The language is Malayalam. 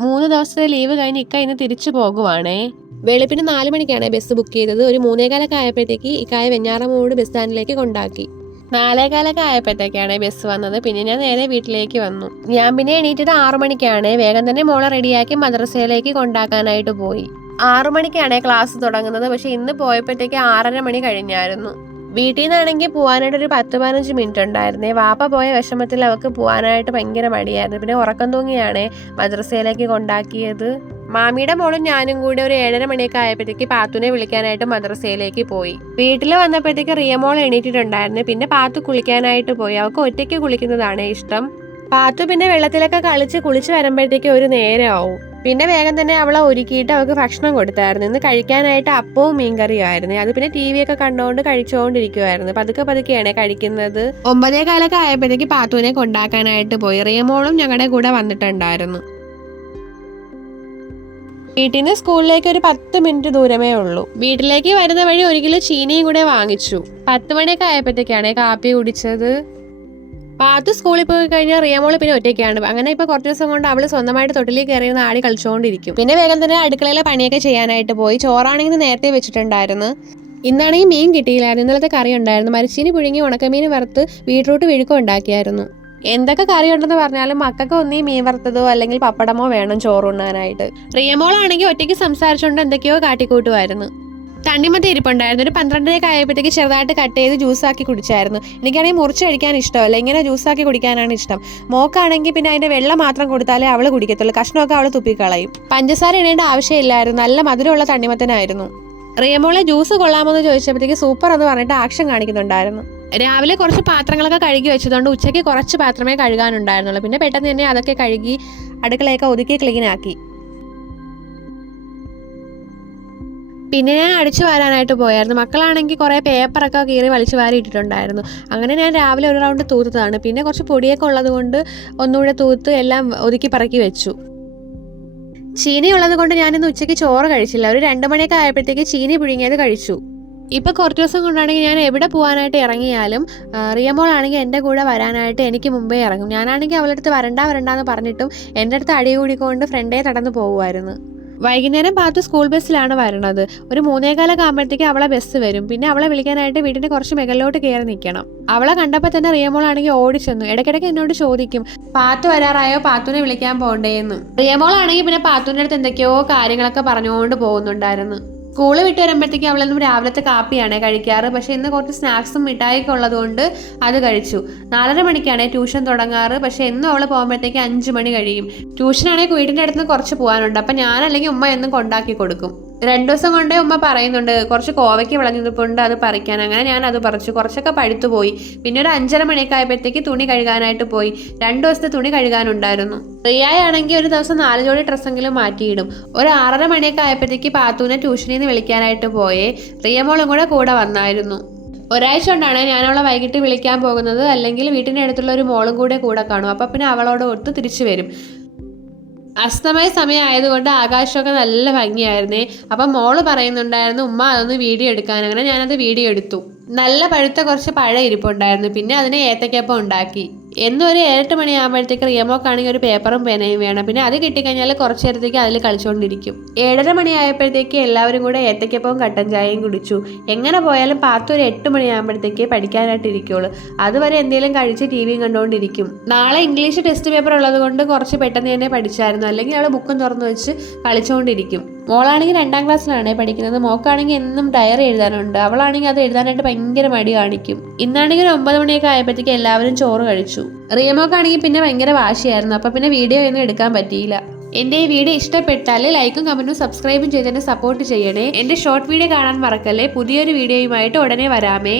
3 ദിവസത്തെ ലീവ് കഴിഞ്ഞ് ഇക്ക ഇന്ന് തിരിച്ചു പോകുവാണേ. വെളുപ്പിന് 4 മണിക്കാണ് ബസ് ബുക്ക് ചെയ്തത്. ഒരു 3:15 ആയപ്പോഴത്തേക്ക് ഇക്കായ വെഞ്ഞാറമൂട് ബസ് സ്റ്റാൻഡിലേക്ക് കൊണ്ടാക്കി. 4:15 ആയപ്പോഴത്തേക്കാണ് ബസ് വന്നത്. പിന്നെ ഞാൻ നേരെ വീട്ടിലേക്ക് വന്നു. ഞാൻ പിന്നെ എണീറ്റത് 6 മണിക്കാണ്. വേഗം തന്നെ മോളെ റെഡിയാക്കി മദ്രസയിലേക്ക് കൊണ്ടാക്കാനായിട്ട് പോയി. 6 മണിക്കാണ് ക്ലാസ് തുടങ്ങുന്നത്. പക്ഷെ ഇന്ന് പോയപ്പോഴത്തേക്ക് 6:30 മണി കഴിഞ്ഞായിരുന്നു. വീട്ടിൽ നിന്നാണെങ്കിൽ പോകാനായിട്ട് ഒരു 10-15 മിനിറ്റ് ഉണ്ടായിരുന്നേ. വാപ്പ പോയ വിഷമത്തിൽ അവൾക്ക് പോകാനായിട്ട് ഭയങ്കര മടിയായിരുന്നു. പിന്നെ ഉറക്കം തൂങ്ങിയാണ് മദ്രസയിലേക്ക് കൊണ്ടാക്കിയത്. മാമിയുടെ മോളും ഞാനും കൂടി ഒരു 7:30 മണിയൊക്കെ ആയപ്പോഴത്തേക്ക് പാത്തുനെ വിളിക്കാനായിട്ട് മദ്രസയിലേക്ക് പോയി. വീട്ടിൽ വന്നപ്പോഴത്തേക്ക് റിയമോൾ എണീറ്റിട്ടുണ്ടായിരുന്നു. പിന്നെ പാത്തു കുളിക്കാനായിട്ട് പോയി. അവൾക്ക് ഒറ്റയ്ക്ക് കുളിക്കുന്നതാണ് ഇഷ്ടം. പാത്തു പിന്നെ വെള്ളത്തിലൊക്കെ കുളിച്ച് വരുമ്പോഴത്തേക്ക് ഒരു നേരമാവും. പിന്നെ വേഗം തന്നെ അവളെ ഒരുക്കിയിട്ട് അവൾക്ക് ഭക്ഷണം കൊടുത്തായിരുന്നു. ഇന്ന് കഴിക്കാനായിട്ട് അപ്പവും മീൻകറിയും ആയിരുന്നു. അത് പിന്നെ TV ഒക്കെ കണ്ടുകൊണ്ട് കഴിച്ചുകൊണ്ടിരിക്കുവായിരുന്നു. പതുക്കെയാണ് കഴിക്കുന്നത്. 9:15 ആയപ്പോഴത്തേക്ക് പാത്തുവിനെ കൊണ്ടാക്കാനായിട്ട് പോയി. റിയമോളും ഞങ്ങളുടെ കൂടെ വന്നിട്ടുണ്ടായിരുന്നു. വീട്ടിൽ നിന്ന് സ്കൂളിലേക്ക് ഒരു 10 മിനിറ്റ് ദൂരമേ ഉള്ളൂ. വീട്ടിലേക്ക് വരുന്ന വഴി 1 കിലോ ചീനിയും കൂടെ വാങ്ങിച്ചു. 10 മണിയൊക്കെ ആയപ്പോഴത്തേക്കാണ് കാപ്പി കുടിച്ചത്. പാത്തു സ്കൂളിൽ പോയി കഴിഞ്ഞാൽ റിയമോള് പിന്നെ ഒറ്റയ്ക്കാണ്. അങ്ങനെ ഇപ്പൊ കുറച്ച് ദിവസം കൊണ്ട് അവള് സ്വന്തമായിട്ട് തൊട്ടിലേക്ക് കയറിയിരുന്ന ആടി കളിച്ചുകൊണ്ടിരിക്കും. പിന്നെ വേഗം തന്നെ അടുക്കളയിലെ പണിയൊക്കെ ചെയ്യാനായിട്ട് പോയി. ചോറാണെങ്കിൽ നേരത്തെ വെച്ചിട്ടുണ്ടായിരുന്നു. ഇന്നാണെങ്കിൽ മീൻ കിട്ടിയില്ലായിരുന്നു. ഇന്നലത്തെ കറി ഉണ്ടായിരുന്നു. മരിച്ചീനി പുഴുങ്ങി ഉണക്കമീൻ വറുത്ത് ബീട്രൂട്ട് വിഴുക്കം ഉണ്ടാക്കിയായിരുന്നു. എന്തൊക്കെ കറി ഉണ്ടെന്ന് പറഞ്ഞാലും മക്കൾക്ക് ഒന്നീ മീൻ വറുത്തതോ അല്ലെങ്കിൽ പപ്പടമോ വേണം ചോറുണ്ണാനായിട്ട്. റിയമോളാണെങ്കിൽ ഒറ്റയ്ക്ക് സംസാരിച്ചുകൊണ്ട് എന്തൊക്കെയോ കാട്ടിക്കൂട്ടുമായിരുന്നു. തണ്ണിമത്തൻ ഇരിപ്പുണ്ടായിരുന്നു. ഒരു 12:30 ആയപ്പോഴത്തേക്ക് ചെറുതായിട്ട് കട്ട് ചെയ്ത് ജ്യൂസാക്കി കുടിച്ചായിരുന്നു. എനിക്കാണെങ്കിൽ മുറിച്ച് കഴിക്കാൻ ഇഷ്ടമല്ല. ഇങ്ങനെ ജ്യൂസാക്കി കുടിക്കാനാണ് ഇഷ്ടം. മോക്കാണെങ്കിൽ പിന്നെ അതിന്റെ വെള്ളം മാത്രം കൊടുത്താലേ അവള് കുടിക്കത്തുള്ളൂ. കഷ്ണമൊക്കെ അവള് തുപ്പിക്കളയും. പഞ്ചസാര ഇടേണ്ട ആവശ്യമില്ലായിരുന്നു. നല്ല മധുരമുള്ള തണ്ണിമത്തനായിരുന്നു. റിയമോളെ ജ്യൂസ് കൊള്ളാമെന്ന് ചോദിച്ചപ്പോഴത്തേക്ക് സൂപ്പർ എന്ന് പറഞ്ഞിട്ട് ആക്ഷൻ കാണിക്കുന്നുണ്ടായിരുന്നു. രാവിലെ കുറച്ച് പാത്രങ്ങളൊക്കെ കഴുകി വെച്ചതുകൊണ്ട് ഉച്ചയ്ക്ക് കുറച്ച് പാത്രമേ കഴുകാനുണ്ടായിരുന്നുള്ളൂ. പിന്നെ പെട്ടെന്ന് തന്നെ അതൊക്കെ കഴുകി അടുക്കളയൊക്കെ ഒതുക്കി ക്ലീൻ ആക്കി. പിന്നെ ഞാൻ അടിച്ചു വാരാനായിട്ട് പോയായിരുന്നു. മക്കളാണെങ്കിൽ കുറേ പേപ്പറൊക്കെ കീറി വലിച്ചു വാരി ഇട്ടിട്ടുണ്ടായിരുന്നു. അങ്ങനെ ഞാൻ രാവിലെ ഒരു റൗണ്ട് തൂത്തതാണ്. പിന്നെ കുറച്ച് പൊടിയൊക്കെ ഉള്ളത് കൊണ്ട് ഒന്നുകൂടെ തൂത്ത് എല്ലാം ഒതുക്കി പറക്കി വെച്ചു. ചീനി ഉള്ളത് കൊണ്ട് ഞാനിന്ന് ഉച്ചയ്ക്ക് ചോറ് കഴിച്ചില്ല. ഒരു 2 മണിയൊക്കെ ആയപ്പോഴത്തേക്ക് ചീനി പുഴുങ്ങിയത് കഴിച്ചു. ഇപ്പം കുറച്ച് ദിവസം കൊണ്ടാണെങ്കിൽ ഞാൻ എവിടെ പോകാനായിട്ട് ഇറങ്ങിയാലും റിയമോളാണെങ്കിൽ എൻ്റെ കൂടെ വരാനായിട്ട് എനിക്ക് മുമ്പേ ഇറങ്ങും. ഞാനാണെങ്കിൽ അവളുടെ അടുത്ത് വരണ്ടാന്ന് പറഞ്ഞിട്ടും എൻ്റെ അടുത്ത് അടി കൂടിക്കൊണ്ട് ഫ്രണ്ടേ നടന്ന് പോകുമായിരുന്നു. വൈകുന്നേരം പാത്തു സ്കൂൾ ബസ്സിലാണ് വരുന്നത്. ഒരു 3:15 ആകുമ്പോഴത്തേക്ക് അവളെ ബസ് വരും. പിന്നെ അവളെ വിളിക്കാനായിട്ട് വീടിൻ്റെ കുറച്ച് മുകളിലോട്ട് കയറി നിൽക്കണം. അവളെ കണ്ടപ്പോൾ തന്നെ റിയമോളാണെങ്കിൽ ഓടിച്ചെന്നു. ഇടയ്ക്കിടയ്ക്ക് എന്നോട് ചോദിക്കും, പാത്തു വരാറായോ, പാത്തുവിനെ വിളിക്കാൻ പോകണ്ടേന്ന്. റിയമോളാണെങ്കിൽ പിന്നെ പാത്തുവിൻ്റെ അടുത്ത് എന്തൊക്കെയോ കാര്യങ്ങളൊക്കെ പറഞ്ഞുകൊണ്ട് പോകുന്നുണ്ടായിരുന്നു. സ്കൂള് വിട്ട് വരുമ്പോഴത്തേക്ക് അവളൊന്നും രാവിലത്തെ കാപ്പിയാണ് കഴിക്കാറ്. പക്ഷെ ഇന്ന് കുറച്ച് സ്നാക്സും മിഠായിയൊക്കെ ഉള്ളതുകൊണ്ട് അത് കഴിച്ചു. 4:30 മണിക്കാണ് ട്യൂഷൻ തുടങ്ങാറ്. പക്ഷെ എന്നും അവള് പോകുമ്പോഴത്തേക്ക് 5 മണി കഴിയും. ട്യൂഷനാണെങ്കിൽ വീടിൻ്റെ അടുത്ത് നിന്ന് കുറച്ച് പോകാനുണ്ട്. അപ്പം ഞാനല്ലെങ്കിൽ ഉമ്മ എന്നും കൊണ്ടാക്കി കൊടുക്കും. 2 ദിവസം കൊണ്ടേ ഉമ്മ പറയുന്നുണ്ട് കുറച്ച് കോവയ്ക്ക് വിളഞ്ഞതുകൊണ്ട് അത് പറിക്കാൻ. അങ്ങനെ ഞാൻ അത് പറിച്ചു. കുറച്ചൊക്കെ പഴുത്തു പോയി. പിന്നെ ഒരു 5:30 മണിയൊക്കെ ആയപ്പോഴത്തേക്ക് തുണി കഴുകാനായിട്ട് പോയി. 2 ദിവസത്തെ തുണി കഴുകാനുണ്ടായിരുന്നു. റിയായാണെങ്കിൽ ഒരു ദിവസം 4 ജോഡി ഡ്രസ്സെങ്കിലും മാറ്റിയിടും. ഒരു 6:30 മണിയൊക്കെ ആയപ്പോഴത്തേക്ക് പാത്തുവിനെ ട്യൂഷനിൽ നിന്ന് വിളിക്കാനായിട്ട് പോയേ. റിയമോളും കൂടെ വന്നായിരുന്നു. ഒരാഴ്ച കൊണ്ടാണ് ഞാൻ അവളെ വൈകിട്ട് വിളിക്കാൻ പോകുന്നത്. അല്ലെങ്കിൽ വീട്ടിൻ്റെ അടുത്തുള്ള ഒരു മോളും കൂടെ കാണും. അപ്പം പിന്നെ അവളോട് ഒത്ത് തിരിച്ചു വരും. അസ്തമയ സമയം ആയതുകൊണ്ട് ആകാശമൊക്കെ നല്ല ഭംഗിയായിരുന്നേ. അപ്പം മോള് പറയുന്നുണ്ടായിരുന്നു ഉമ്മ അതൊന്ന് വീഡിയോ എടുക്കാൻ. അങ്ങനെ ഞാനത് വീഡിയോ എടുത്തു. നല്ല പഴുത്ത കുറച്ച് പഴം ഇരിപ്പുണ്ടായിരുന്നു. പിന്നെ അതിനെ ഏത്തക്കപ്പം ഉണ്ടാക്കി. എന്നും ഒരു 7-8 മണിയാകുമ്പോഴത്തേക്ക് റിയമോക്കാണെങ്കിൽ ഒരു പേപ്പറും പേനയും വേണം. പിന്നെ അത് കിട്ടിക്കഴിഞ്ഞാൽ കുറച്ച് നേരത്തേക്ക് അതിൽ കളിച്ചുകൊണ്ടിരിക്കും. 7:30 മണിയായപ്പോഴത്തേക്ക് എല്ലാവരും കൂടെ ഏത്തക്കപ്പവും കട്ടൻ ചായയും കുടിച്ചു. എങ്ങനെ പോയാലും പാത്തു ഒരു 8 മണിയാകുമ്പോഴത്തേക്ക് പഠിക്കാനായിട്ട് ഇരിക്കുള്ളൂ. അതുവരെ എന്തെങ്കിലും കഴിച്ച് TV കണ്ടുകൊണ്ടിരിക്കും. നാളെ ഇംഗ്ലീഷ് ടെസ്റ്റ് പേപ്പർ ഉള്ളത് കൊണ്ട് കുറച്ച് പെട്ടെന്ന് തന്നെ പഠിച്ചായിരുന്നു. അല്ലെങ്കിൽ അവൾ ബുക്കും തുറന്നു വെച്ച് കളിച്ചുകൊണ്ടിരിക്കും. മോളാണെങ്കിൽ 2ാം ക്ലാസ്സിലാണ് പഠിക്കുന്നത്. മോക്കാണെങ്കിൽ എന്നും ഡയറി എഴുതാനുണ്ട്. അവളാണെങ്കിൽ അത് എഴുതാനായിട്ട് ഭയങ്കര മടി കാണിക്കും. ഇന്നാണെങ്കിൽ 9 മണിയൊക്കെ ആയപ്പോഴത്തേക്ക് എല്ലാവരും ചോറ് കഴിച്ചു. റിയമോക്കാണെങ്കിൽ പിന്നെ ഭയങ്കര വാശിയായിരുന്നു. അപ്പം പിന്നെ വീഡിയോ ഒന്നും എടുക്കാൻ പറ്റിയില്ല. എൻ്റെ ഈ വീഡിയോ ഇഷ്ടപ്പെട്ടാൽ ലൈക്കും കമൻറ്റും സബ്സ്ക്രൈബും ചെയ്ത് തന്നെ സപ്പോർട്ട് ചെയ്യണേ. എൻ്റെ ഷോർട്ട് വീഡിയോ കാണാൻ മറക്കല്ലേ. പുതിയൊരു വീഡിയോയുമായിട്ട് ഉടനെ വരാമേ.